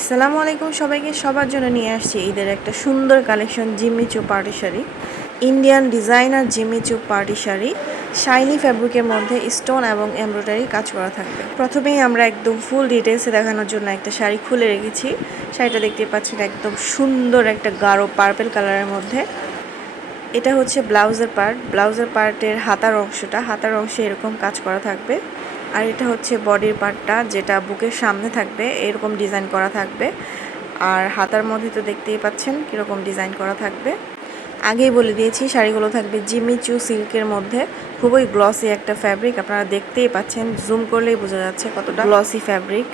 আসসালামু আলাইকুম সবাইকে, সবার জন্য নিয়ে আসছি ঈদের একটা সুন্দর collection Jimmy Choo party sari. Indian designer Jimmy Choo party sari. Shiny ফ্যাব্রিকের মধ্যে স্টোন এবং এমব্রয়ডারি কাজ করা থাকবে। প্রথমেই আমরা একদম ফুল ডিটেলসে দেখানোর জন্য একটা শাড়ি খুলে রেখেছি। শাড়িটা দেখতে পাচ্ছেন একদম সুন্দর একটা গাঢ় পার্পেল কালারের মধ্যে। এটা হচ্ছে ব্লাউজের পার্ট ব্লাউজের পার্টের হাতার অংশটা, হাতার অংশে এরকম কাজ করা থাকবে। আর এটা হচ্ছে বডির পার্টটা, যেটা বুকের সামনে থাকবে, এরকম ডিজাইন করা থাকবে। আর হাতার মধ্যে তো দেখতেই পাচ্ছেন কীরকম ডিজাইন করা থাকবে। আগেই বলে দিয়েছি, শাড়িগুলো থাকবে জিমিচু সিল্কের মধ্যে। খুবই গ্লসি একটা ফ্যাব্রিক আপনারা দেখতেই পাচ্ছেন। জুম করলেই বোঝা যাচ্ছে কতটা গ্লসি ফ্যাব্রিক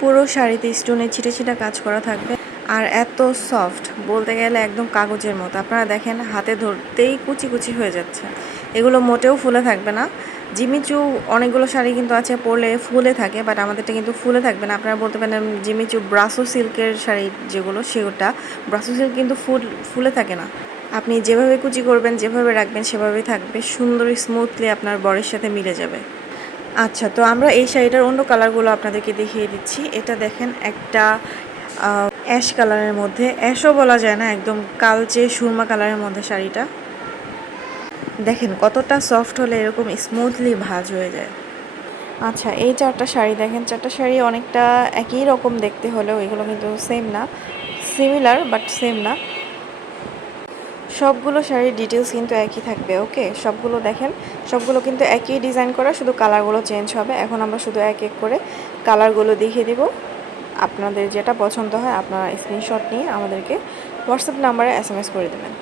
পুরো শাড়িতে স্টোনে ছিটে ছিটা কাজ করা থাকবে। আর এত সফট বলতে গেলে একদম কাগজের মতো। আপনারা দেখেন, হাতে ধরতেই কুচি কুচি হয়ে যাচ্ছে। এগুলো মোটেও ফুলে থাকবে না। জিমিচু অনেকগুলো শাড়ি কিন্তু আছে, পরলে ফুলে থাকে বাট আমাদেরটা কিন্তু ফুলে থাকবে না। আপনারা বলতে পারেন জিমিচু ব্রাসো সিল্কের শাড়ি যেগুলো সেগুলোটা ব্রাসো সিল্ক কিন্তু ফুল, ফুলে থাকে না। আপনি যেভাবে কুচি করবেন, যেভাবে রাখবেন, সেভাবেই থাকবে। সুন্দর স্মুথলি আপনার বরের সাথে মিলে যাবে। আচ্ছা তো আমরা এই শাড়িটার অন্য কালারগুলো আপনাদেরকে দেখিয়ে দিচ্ছি। এটা দেখেন একটা অ্যাশ কালারের মধ্যে। অ্যাশও বলা যায় না, একদম কালচে সুরমা কালারের মধ্যে শাড়িটা। দেখেন কতটা সফট হলে এরকম স্মুথলি ভাজ হয়ে যায়। আচ্ছা এই চারটা শাড়ি দেখেন, চারটা শাড়ি অনেকটা একই রকম দেখতে হলেও এগুলো কিন্তু সেম না। সিমিলার বাট সেম না। সবগুলো শাড়ির ডিটেলস কিন্তু একই থাকবে ওকে সবগুলো দেখেন, সবগুলো কিন্তু একই ডিজাইন করা, শুধু কালারগুলো চেঞ্জ হবে। এখন আমরা শুধু এক এক করে কালারগুলো দেখিয়ে দিব। আপনাদের যেটা পছন্দ হয়, আপনারা স্ক্রিনশট নিয়ে আমাদেরকে হোয়াটসঅ্যাপ নাম্বারে এস করে দেবেন।